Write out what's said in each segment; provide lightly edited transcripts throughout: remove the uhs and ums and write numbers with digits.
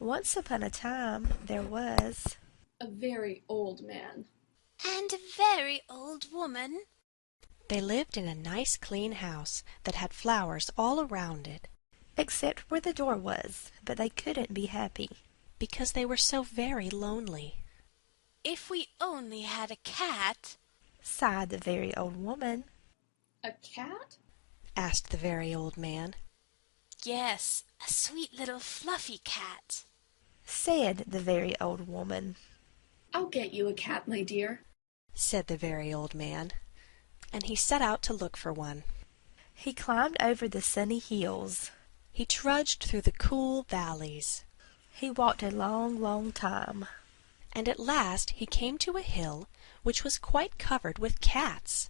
Once upon a time there was. A very old man. And a very old woman. They lived in a nice clean house that had flowers all around it, Except where the door was, but they couldn't be happy. because they were so very lonely. If we only had a cat. Sighed the very old woman. A cat? Asked the very old man. Yes, a sweet little fluffy cat. Said the very old woman. I'll get you a cat, my dear. Said the very old man, and he set out to look for one. He climbed over the sunny hills. He trudged through the cool valleys, He walked a long, long time. and at last he came to a hill which was quite covered with cats.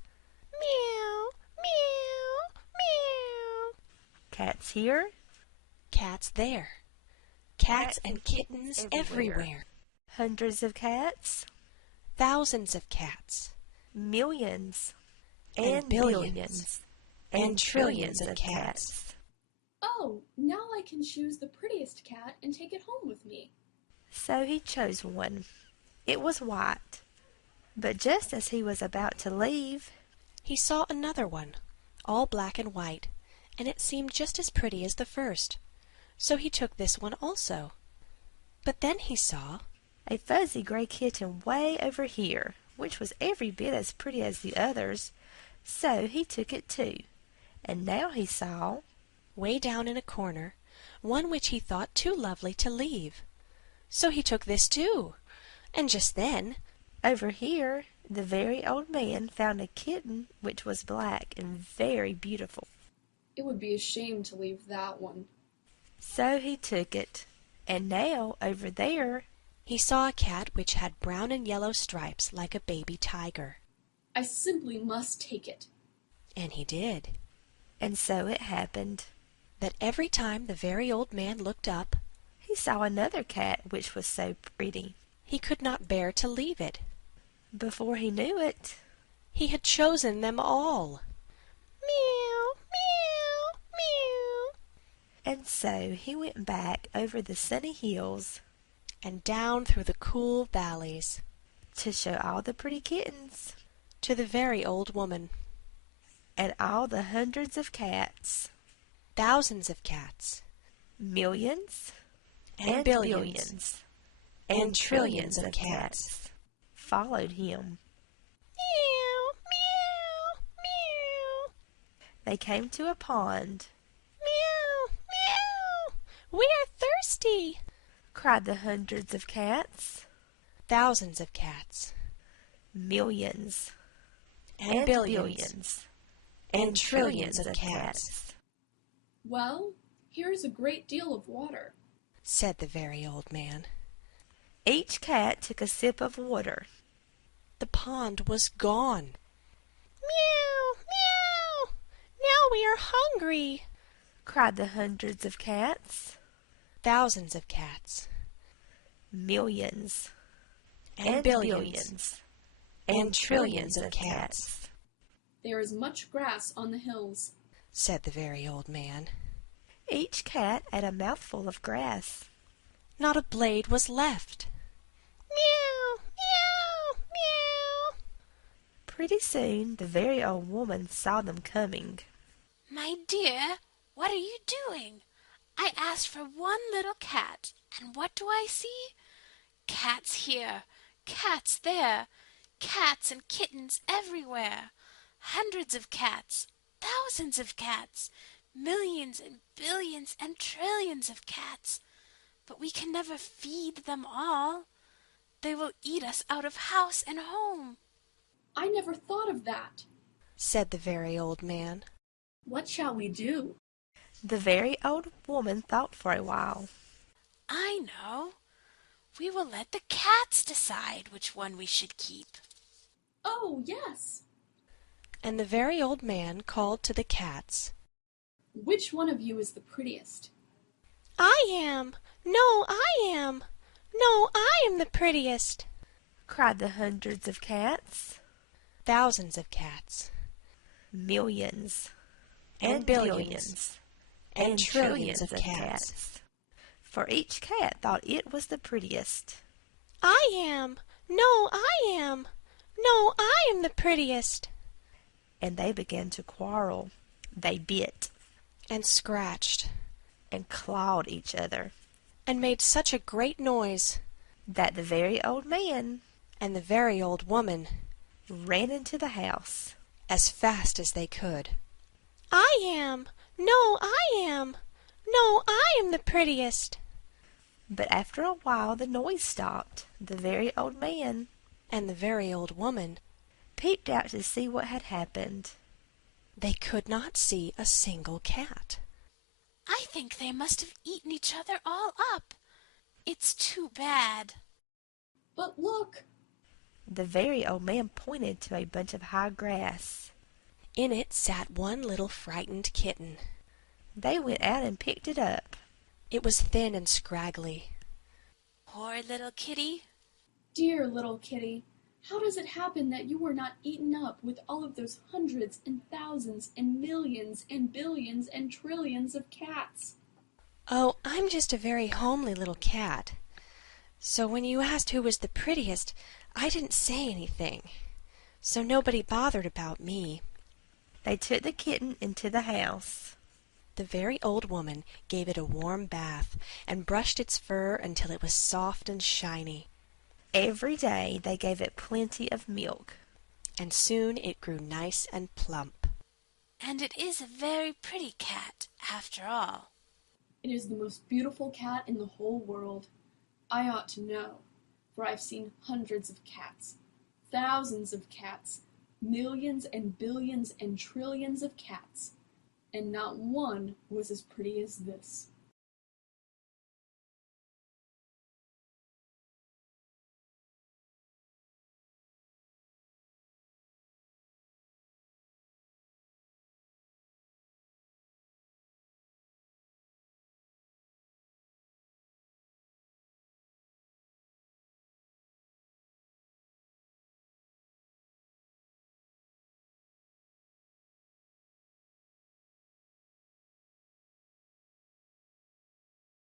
Meow, meow, meow. Cats here, Cats there. Cats and kittens everywhere. hundreds of cats, Thousands of cats. millions, And billions, and trillions trillions of cats. Oh, now I can choose the prettiest cat and take it home with me. So he chose one. It was white. But just as he was about to leave, He saw another one, all black and white, and it seemed just as pretty as the first. So he took this one also. But then he saw, a fuzzy gray kitten way over here, which was every bit as pretty as the others. So he took it too. And now he saw, way down in a corner, one which he thought too lovely to leave. So he took this too. And just then, over here, the very old man found a kitten which was black and very beautiful. It would be a shame to leave that one. So he took it. And now, over there, he saw a cat which had brown and yellow stripes like a baby tiger. I simply must take it. And he did. and so it happened. That every time the very old man looked up, He saw another cat which was so pretty. he could not bear to leave it. Before he knew it, He had chosen them all. Meow, meow, meow. and so he went back over the sunny hills And down through the cool valleys to show all the pretty kittens to the very old woman. and all the hundreds of cats, Thousands of cats, millions and billions, and trillions of cats. followed him. Meow, meow, meow. They came to a pond, Meow, meow. We are thirsty. cried the hundreds of cats, Thousands of cats, millions and billions, billions, and trillions of cats, Well, here's a great deal of water. said the very old man. Each cat took a sip of water. The pond was gone. Meow, meow. Now we are hungry, Cried the hundreds of cats, thousands of cats, millions and billions, and trillions of cats, There is much grass on the hills. said the very old man. Each cat ate a mouthful of grass. Not a blade was left. Meow, meow, meow. Pretty soon the very old woman saw them coming. My dear, what are you doing? I asked for one little cat, and what do I see? Cats here, cats there, cats and kittens everywhere. Hundreds of cats, thousands of cats, millions and billions and trillions of cats. But we can never feed them all. They will eat us out of house and home. I never thought of that. Said the very old man. What shall we do? The very old woman thought for a while. I know. We will let the cats decide which one we should keep. Oh, yes. And the very old man called to the cats. Which one of you is the prettiest? I am. No, I am. No, I am the prettiest. Cried the hundreds of cats, Thousands of cats, millions and billions, and trillions of cats. for each cat thought it was the prettiest. I am! No, I am! No, I am the prettiest! And they began to quarrel. They bit And scratched and clawed each other and made such a great noise that the very old man and the very old woman ran into the house. as fast as they could. I am! No, I am! No, I am the prettiest! But after a while the noise stopped. The very old man And the very old woman, peeped out to see what had happened. they could not see a single cat. I think they must have eaten each other all up. It's too bad. But look, The very old man pointed to a bunch of high grass. In it sat one little frightened kitten. They went out and picked it up. It was thin and scraggly. Poor little kitty. dear little kitty, how does it happen that you were not eaten up with all of those hundreds and thousands and millions and billions and trillions of cats? Oh, I'm just a very homely little cat. So when you asked who was the prettiest, I didn't say anything. So nobody bothered about me. They took the kitten into the house. The very old woman gave it a warm bath and brushed its fur until it was soft and shiny. Every day they gave it plenty of milk. And soon it grew nice and plump. And it is a very pretty cat, after all. It is the most beautiful cat in the whole world. I ought to know, for I've seen hundreds of cats, thousands of cats, millions and billions and trillions of cats, and not one was as pretty as this.